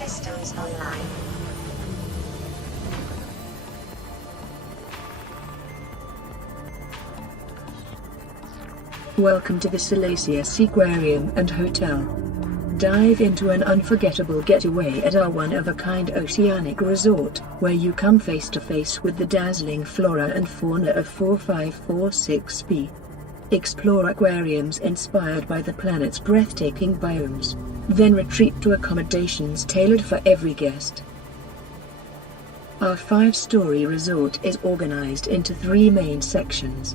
Systems online. Welcome to the Salacia Seaquarium and Hotel. Dive into an unforgettable getaway at our one-of-a-kind oceanic resort, where you come face-to-face with the dazzling flora and fauna of 4546b. Explore aquariums inspired by the planet's breathtaking biomes, then retreat to accommodations tailored for every guest. Our 5-story resort is organized into 3 main sections.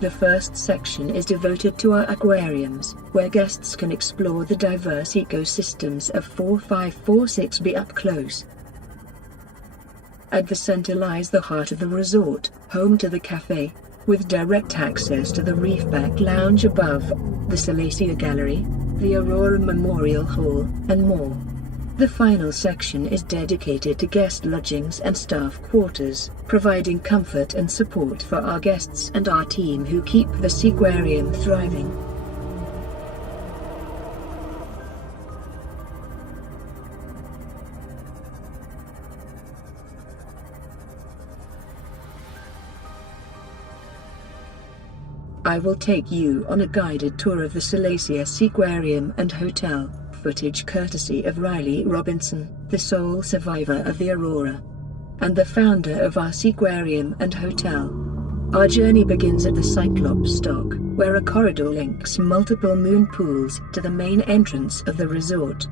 The first section is devoted to our aquariums, where guests can explore the diverse ecosystems of 4546b up close. At the center lies the heart of the resort, home to the cafe, with direct access to the reefback lounge above, the Salacia Gallery, the Aurora Memorial Hall, and more. The final section is dedicated to guest lodgings and staff quarters, providing comfort and support for our guests and our team who keep the Sequarium thriving. I will take you on a guided tour of the Salacia Seaquarium and Hotel, footage courtesy of Riley Robinson, the sole survivor of the Aurora, and the founder of our Sequarium and Hotel. Our journey begins at the Cyclops dock, where a corridor links multiple moon pools to the main entrance of the resort.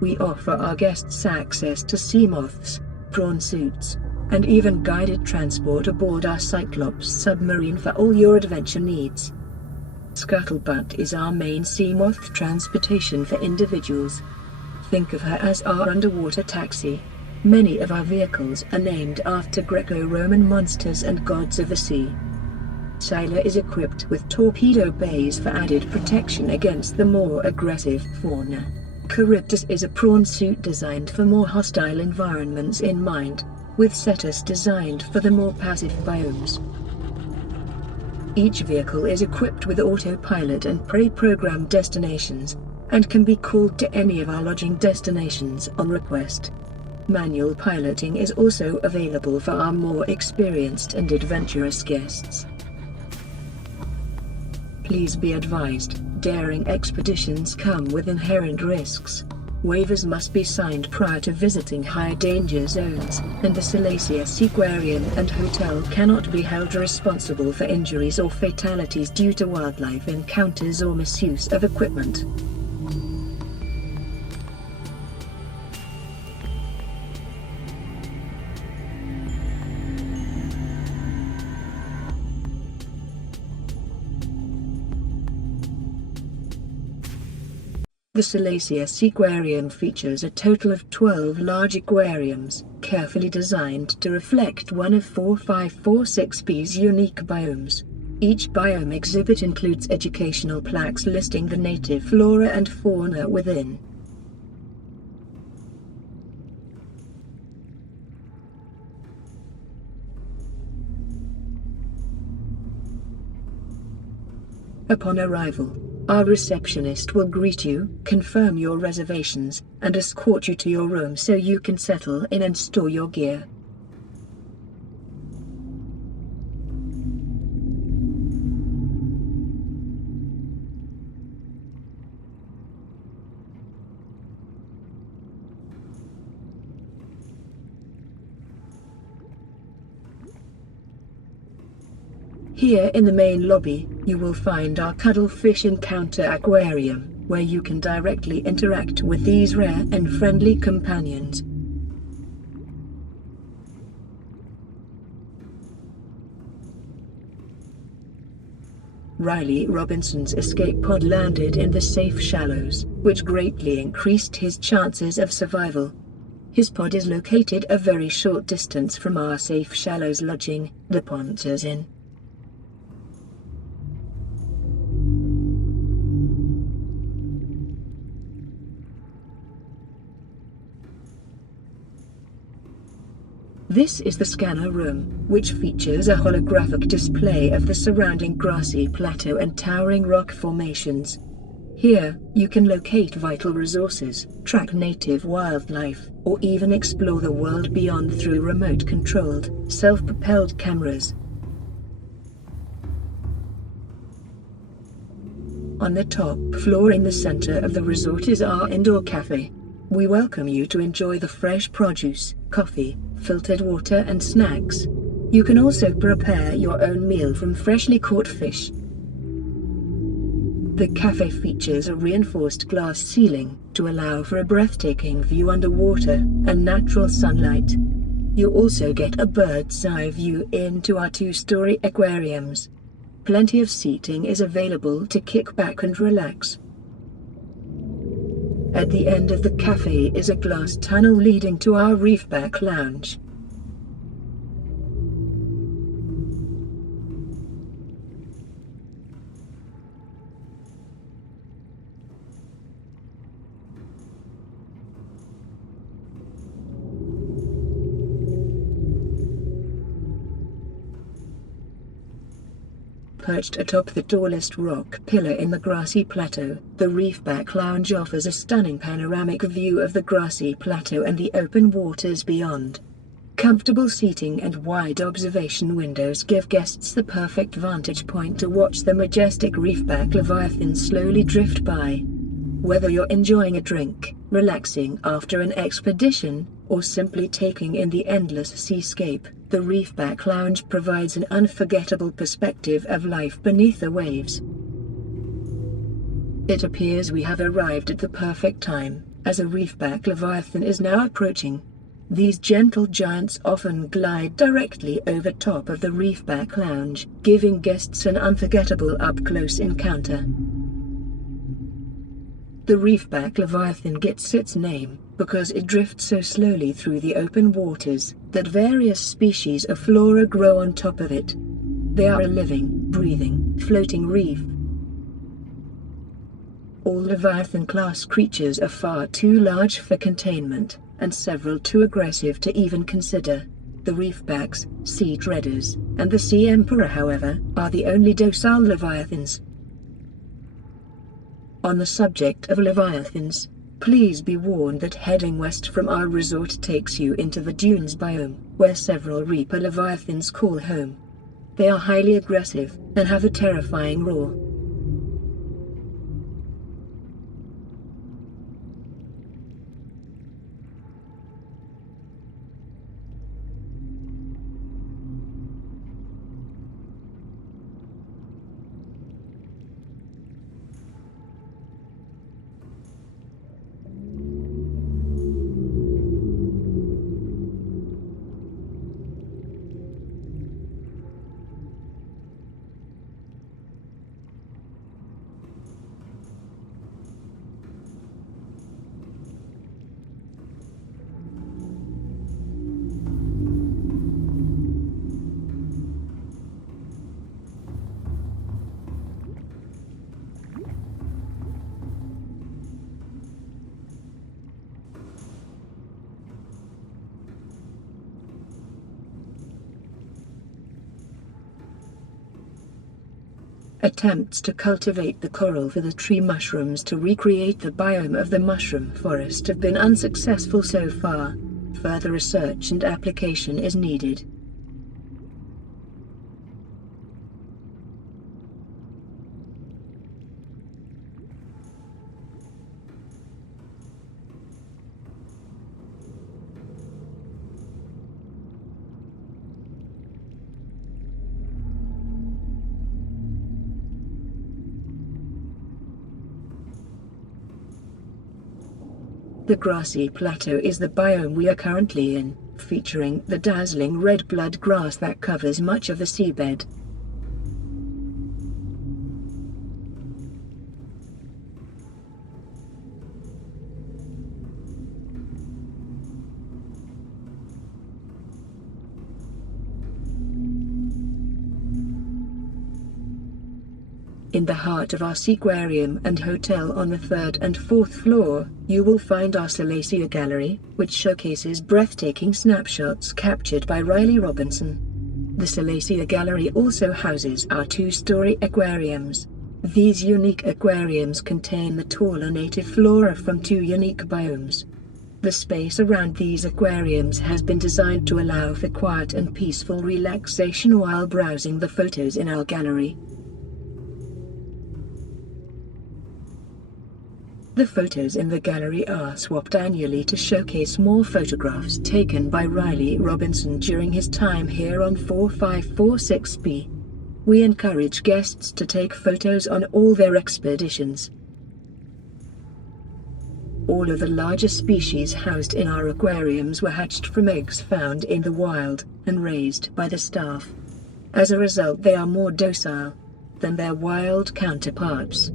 We offer our guests access to sea moths, prawn suits, and even guided transport aboard our Cyclops submarine for all your adventure needs. Scuttlebutt is our main sea moth transportation for individuals. Think of her as our underwater taxi. Many of our vehicles are named after Greco-Roman monsters and gods of the sea. Scylla is equipped with torpedo bays for added protection against the more aggressive fauna. Charybdis is a prawn suit designed for more hostile environments in mind, with Cetus designed for the more passive biomes. Each vehicle is equipped with autopilot and pre-programmed destinations, and can be called to any of our lodging destinations on request. Manual piloting is also available for our more experienced and adventurous guests. Please be advised, daring expeditions come with inherent risks. Waivers must be signed prior to visiting high danger zones, and the Salacia Seaquarium and Hotel cannot be held responsible for injuries or fatalities due to wildlife encounters or misuse of equipment. The Salacia Seaquarium features a total of 12 large aquariums, carefully designed to reflect one of 4546b's unique biomes. Each biome exhibit includes educational plaques listing the native flora and fauna within. Upon arrival, our receptionist will greet you, confirm your reservations, and escort you to your room so you can settle in and store your gear. Here in the main lobby, you will find our Cuddlefish Encounter Aquarium, where you can directly interact with these rare and friendly companions. Riley Robinson's escape pod landed in the safe shallows, which greatly increased his chances of survival. His pod is located a very short distance from our safe shallows lodging, the Ponters Inn. This is the scanner room, which features a holographic display of the surrounding grassy plateau and towering rock formations. Here, you can locate vital resources, track native wildlife, or even explore the world beyond through remote-controlled, self-propelled cameras. On the top floor in the center of the resort is our indoor cafe. We welcome you to enjoy the fresh produce, coffee, filtered water and snacks. You can also prepare your own meal from freshly caught fish. The cafe features a reinforced glass ceiling to allow for a breathtaking view underwater and natural sunlight. You also get a bird's-eye view into our 2-story aquariums. Plenty of seating is available to kick back and relax. At the end of the cafe is a glass tunnel leading to our reefback lounge. Perched atop the tallest rock pillar in the grassy plateau, the Reefback Lounge offers a stunning panoramic view of the grassy plateau and the open waters beyond. Comfortable seating and wide observation windows give guests the perfect vantage point to watch the majestic Reefback Leviathans slowly drift by. Whether you're enjoying a drink, relaxing after an expedition, or simply taking in the endless seascape, the Reefback Lounge provides an unforgettable perspective of life beneath the waves. It appears we have arrived at the perfect time, as a Reefback Leviathan is now approaching. These gentle giants often glide directly over top of the Reefback Lounge, giving guests an unforgettable up-close encounter. The Reefback Leviathan gets its name because it drifts so slowly through the open waters that various species of flora grow on top of it. They are a living, breathing, floating reef. All Leviathan-class creatures are far too large for containment, and several too aggressive to even consider. The reefbacks, sea dreaders, and the sea emperor, however, are the only docile Leviathans. On the subject of Leviathans, please be warned that heading west from our resort takes you into the dunes biome, where several Reaper Leviathans call home. They are highly aggressive, and have a terrifying roar. Attempts to cultivate the coral for the tree mushrooms to recreate the biome of the mushroom forest have been unsuccessful so far. Further research and application is needed. The grassy plateau is the biome we are currently in, featuring the dazzling red blood grass that covers much of the seabed. In the heart of our Sequarium and Hotel on the 3rd and 4th floor, you will find our Salacia Gallery, which showcases breathtaking snapshots captured by Riley Robinson. The Salacia Gallery also houses our 2-story aquariums. These unique aquariums contain the taller native flora from 2 unique biomes. The space around these aquariums has been designed to allow for quiet and peaceful relaxation while browsing the photos in our gallery. The photos in the gallery are swapped annually to showcase more photographs taken by Riley Robinson during his time here on 4546B. We encourage guests to take photos on all their expeditions. All of the larger species housed in our aquariums were hatched from eggs found in the wild, and raised by the staff. As a result, they are more docile than their wild counterparts.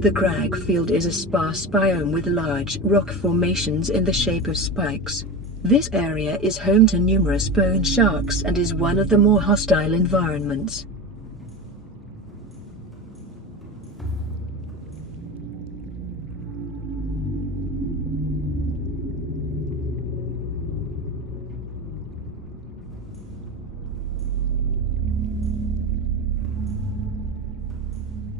The crag field is a sparse biome with large rock formations in the shape of spikes. This area is home to numerous bone sharks and is one of the more hostile environments.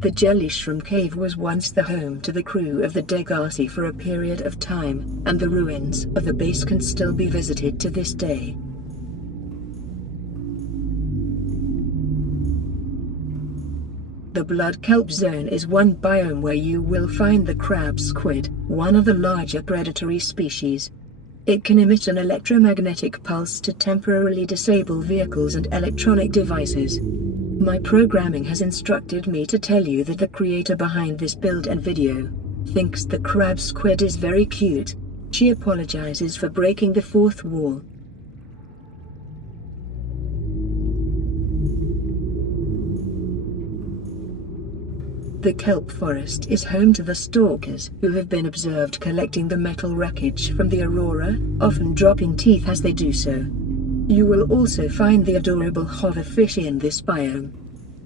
The Jelly Shroom Cave was once the home to the crew of the Degassi for a period of time, and the ruins of the base can still be visited to this day. The Blood Kelp Zone is one biome where you will find the crab squid, one of the larger predatory species. It can emit an electromagnetic pulse to temporarily disable vehicles and electronic devices. My programming has instructed me to tell you that the creator behind this build and video thinks the crab squid is very cute. She apologizes for breaking the fourth wall. The kelp forest is home to the stalkers, who have been observed collecting the metal wreckage from the Aurora, often dropping teeth as they do so. You will also find the adorable hoverfish in this biome.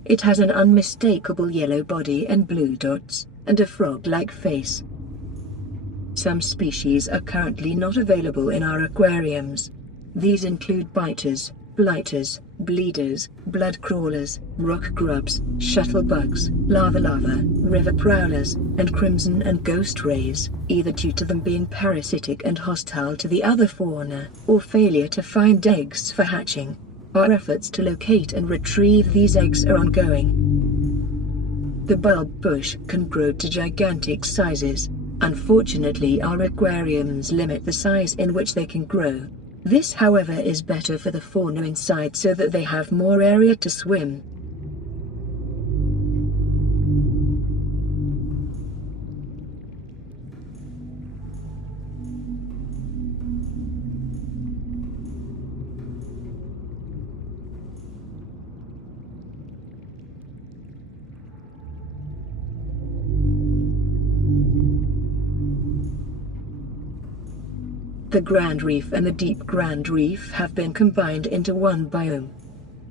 It has an unmistakable yellow body and blue dots, and a frog-like face. Some species are currently not available in our aquariums. These include biters, blighters, bleeders, blood crawlers, rock grubs, shuttlebugs, lava, river prowlers, and crimson and ghost rays, either due to them being parasitic and hostile to the other fauna, or failure to find eggs for hatching. Our efforts to locate and retrieve these eggs are ongoing. The bulb bush can grow to gigantic sizes. Unfortunately, our aquariums limit the size in which they can grow. This, however, is better for the fauna inside so that they have more area to swim. The Grand Reef and the Deep Grand Reef have been combined into one biome.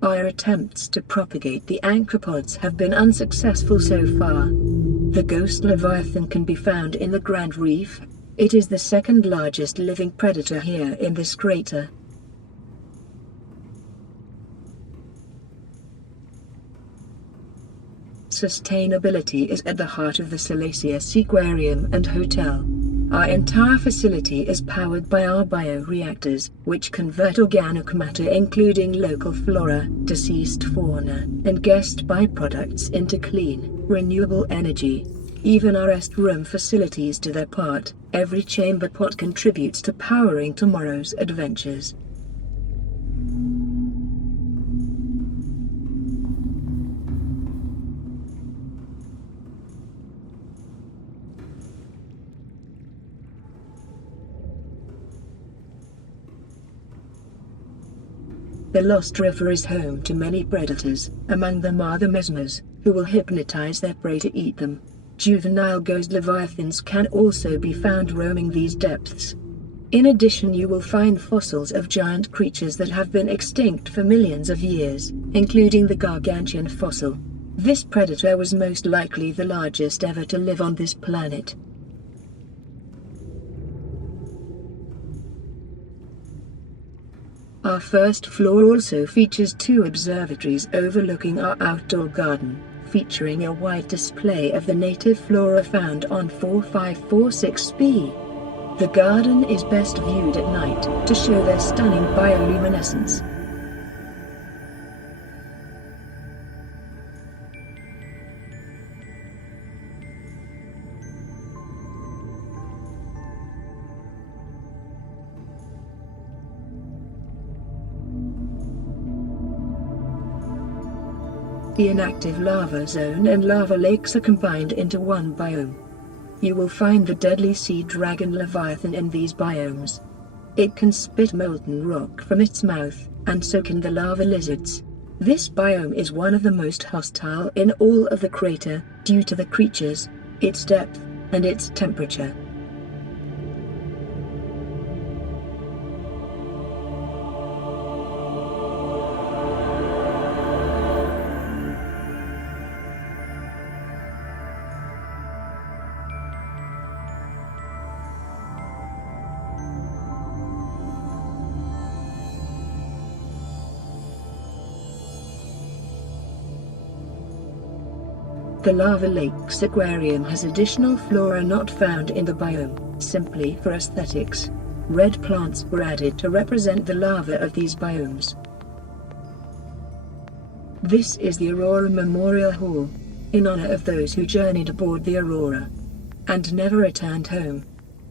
Our attempts to propagate the anchorpods have been unsuccessful so far. The ghost leviathan can be found in the Grand Reef. It is the second largest living predator here in this crater. Sustainability is at the heart of the Salacia Seaquarium and Hotel. Our entire facility is powered by our bio-reactors, which convert organic matter including local flora, deceased fauna, and guest byproducts into clean, renewable energy. Even our restroom facilities do their part. Every chamber pot contributes to powering tomorrow's adventures. The Lost River is home to many predators. Among them are the mesmers, who will hypnotize their prey to eat them. Juvenile ghost leviathans can also be found roaming these depths. In addition, you will find fossils of giant creatures that have been extinct for millions of years, including the gargantuan fossil. This predator was most likely the largest ever to live on this planet. Our first floor also features 2 observatories overlooking our outdoor garden, featuring a wide display of the native flora found on 4546b. The garden is best viewed at night to show their stunning bioluminescence. The inactive lava zone and lava lakes are combined into one biome. You will find the deadly sea dragon Leviathan in these biomes. It can spit molten rock from its mouth, and so can the lava lizards. This biome is one of the most hostile in all of the crater, due to the creatures, its depth, and its temperature. The Lava Lake Sequarium has additional flora not found in the biome, simply for aesthetics. Red plants were added to represent the lava of these biomes. This is the Aurora Memorial Hall, in honor of those who journeyed aboard the Aurora and never returned home.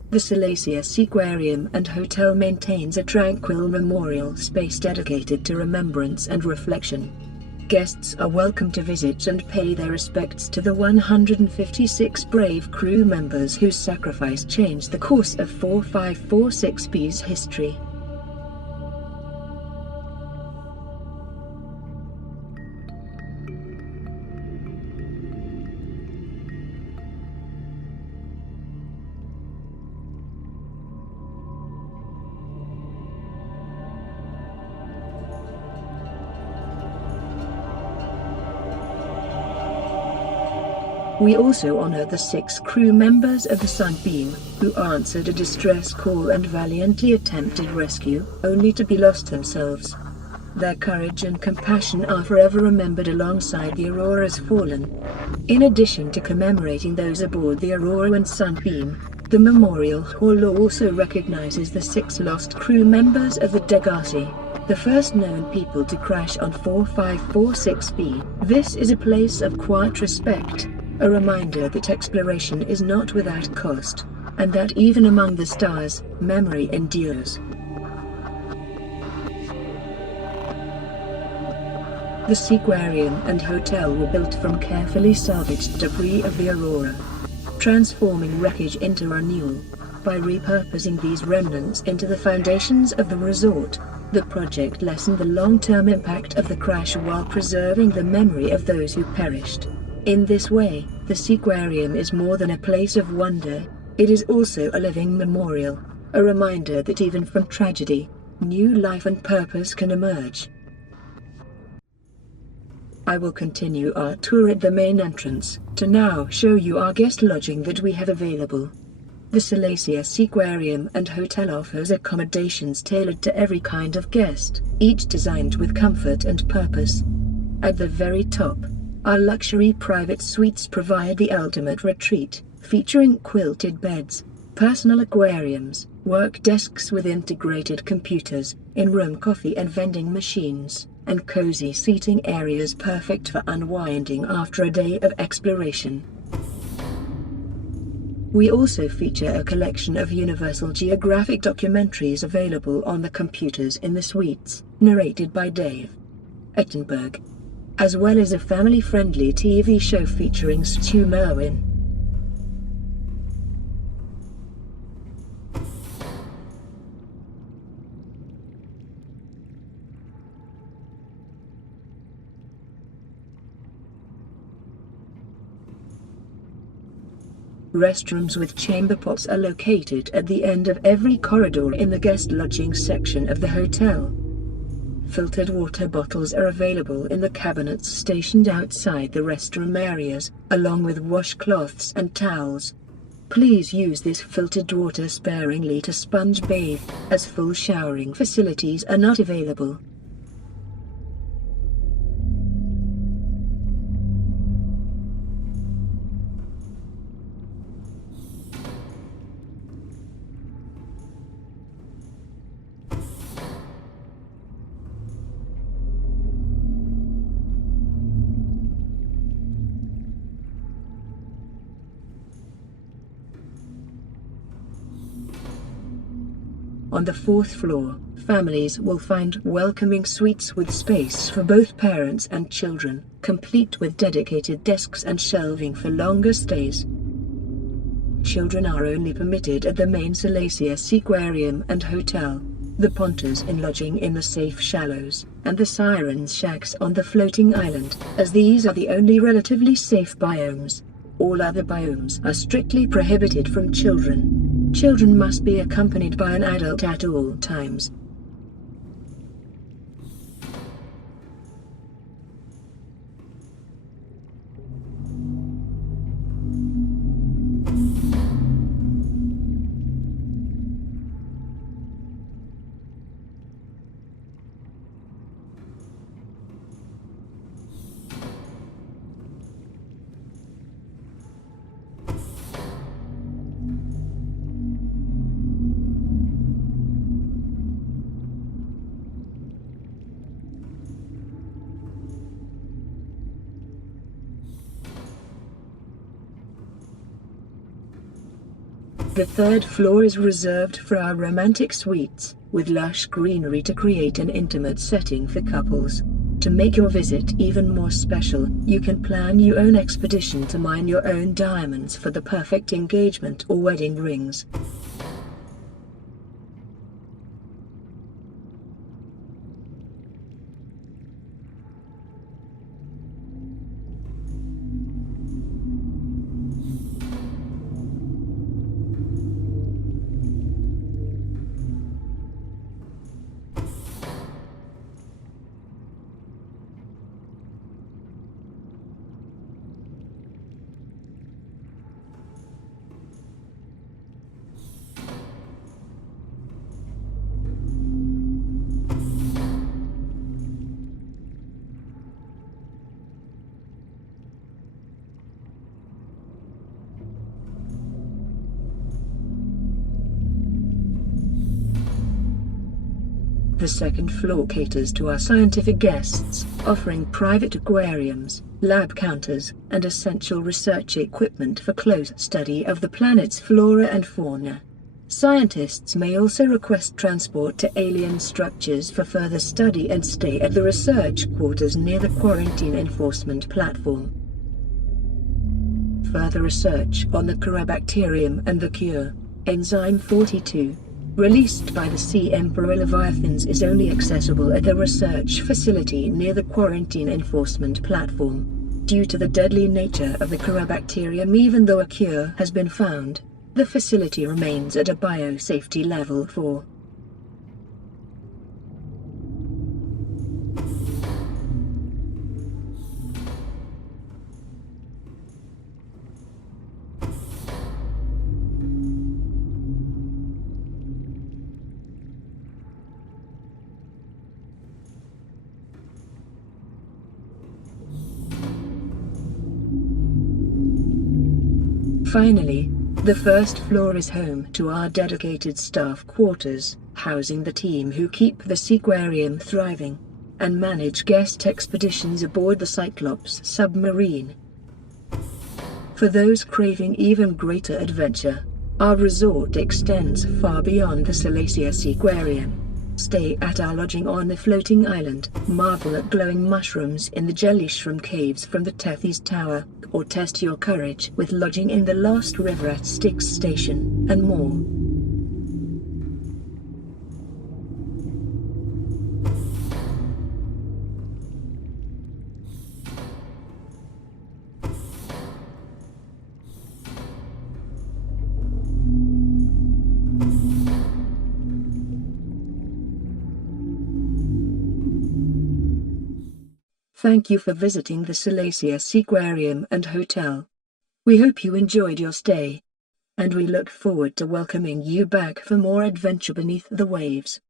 The Salacia Seaquarium and Hotel maintains a tranquil memorial space dedicated to remembrance and reflection. Guests are welcome to visit and pay their respects to the 156 brave crew members whose sacrifice changed the course of 4546b's history. We also honor the 6 crew members of the Sunbeam, who answered a distress call and valiantly attempted rescue, only to be lost themselves. Their courage and compassion are forever remembered alongside the Aurora's fallen. In addition to commemorating those aboard the Aurora and Sunbeam, the Memorial Hall also recognizes the 6 lost crew members of the Degassi, the first known people to crash on 4546b. This is a place of quiet respect, a reminder that exploration is not without cost, and that even among the stars, memory endures. The Sequarium and Hotel were built from carefully salvaged debris of the Aurora, transforming wreckage into renewal. By repurposing these remnants into the foundations of the resort, the project lessened the long-term impact of the crash while preserving the memory of those who perished. In this way, the Sequarium is more than a place of wonder, it is also a living memorial, a reminder that even from tragedy, new life and purpose can emerge. I will continue our tour at the main entrance, to now show you our guest lodging that we have available. The Salacia Seaquarium and Hotel offers accommodations tailored to every kind of guest, each designed with comfort and purpose. At the very top, our luxury private suites provide the ultimate retreat, featuring quilted beds, personal aquariums, work desks with integrated computers, in-room coffee and vending machines, and cozy seating areas perfect for unwinding after a day of exploration. We also feature a collection of Universal Geographic documentaries available on the computers in the suites, narrated by Dave Attenberg, as well as a family-friendly TV show featuring Stu Merwin. Restrooms with chamber pots are located at the end of every corridor in the guest lodging section of the hotel. Filtered water bottles are available in the cabinets stationed outside the restroom areas, along with washcloths and towels. Please use this filtered water sparingly to sponge bathe, as full showering facilities are not available. On the 4th floor, families will find welcoming suites with space for both parents and children, complete with dedicated desks and shelving for longer stays. Children are only permitted at the main Salacia Seaquarium and Hotel, the Ponters Inn lodging in the safe shallows, and the Sirens shacks on the floating island, as these are the only relatively safe biomes. All other biomes are strictly prohibited from children. Children must be accompanied by an adult at all times. The 3rd floor is reserved for our romantic suites, with lush greenery to create an intimate setting for couples. To make your visit even more special, you can plan your own expedition to mine your own diamonds for the perfect engagement or wedding rings. The 2nd floor caters to our scientific guests, offering private aquariums, lab counters, and essential research equipment for close study of the planet's flora and fauna. Scientists may also request transport to alien structures for further study and stay at the research quarters near the quarantine enforcement platform. Further research on the Corabacterium and the cure, enzyme 42, released by the sea emperor leviathans, is only accessible at the research facility near the quarantine enforcement platform. Due to the deadly nature of the Corabacterium, even though a cure has been found, the facility remains at a biosafety level 4. Finally, the 1st floor is home to our dedicated staff quarters, housing the team who keep the Sequarium thriving and manage guest expeditions aboard the Cyclops submarine. For those craving even greater adventure, our resort extends far beyond the Salacia Seaquarium. Stay at our lodging on the floating island, marvel at glowing mushrooms in the jelly shroom caves from the Tethys Tower, or test your courage with lodging in the Lost River at Styx Station, and more. Thank you for visiting the Salacia Seaquarium and Hotel. We hope you enjoyed your stay. and we look forward to welcoming you back for more adventure beneath the waves.